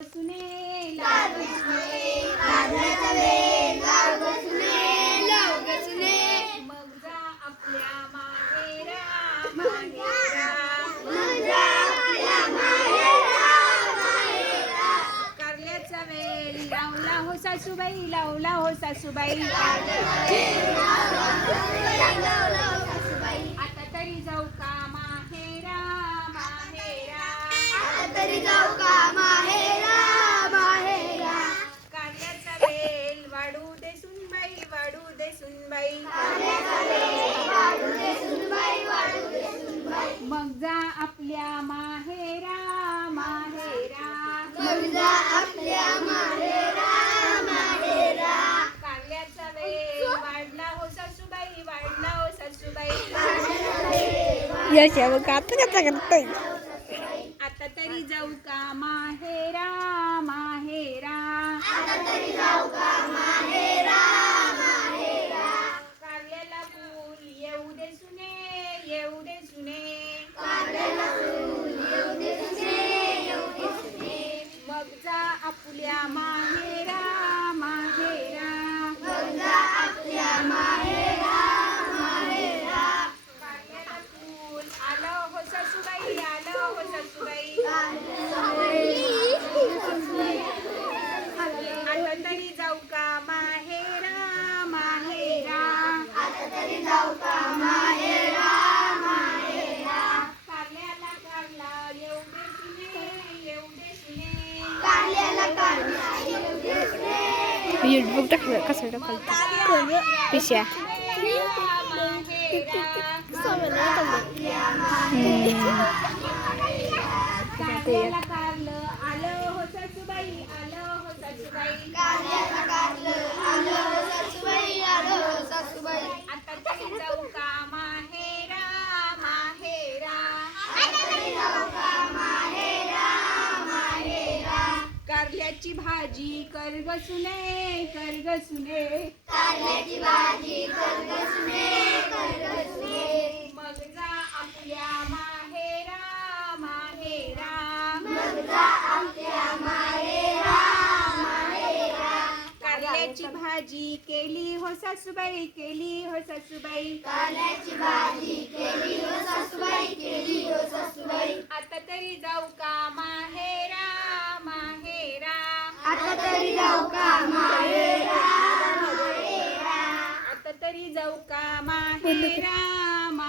सुने मग जा आपल्या माहेरा कारल्याचा वेल लावला हो सासूबाई, लावला हो सासूबाई. आता तरी जाऊ का माहेरा कारल्याचा वेल वाढू दे सुनबाई, वाढू दे सुनबाई. मग जा आपल्या माहेरा कारल्याचा वेल वाढला हो सासूबाई, वाढला हो सासूबाई. आता तरी जाऊ का माहेरा कारल्याला फूल येऊ दे सुने, येऊ दे सुने. मग जा आपल्या माहेरा कारल्याला फूल आलं हो सासूबाई, आलं हो सासूबाई. आता तरी जाऊ का माहेरा कारल्याला कारला येऊ दे सुने, येऊ दे सुने. युट्यूब टाकलं कसं टाकलं पिशा कारल्याला कारलं आलं हो सासूबाई, आलं हो सासूबाई. आता तरी जाऊ का माहेरा कारल्याची भाजी कर ग सुने, कर ग सुने. मग जा आपल्या माहेरा कारल्याची भाजी केली हो सासूबाई, केली हो सासूबाई. आता तरी जाऊ का माहेरा आता तरी जाऊ का माहेरा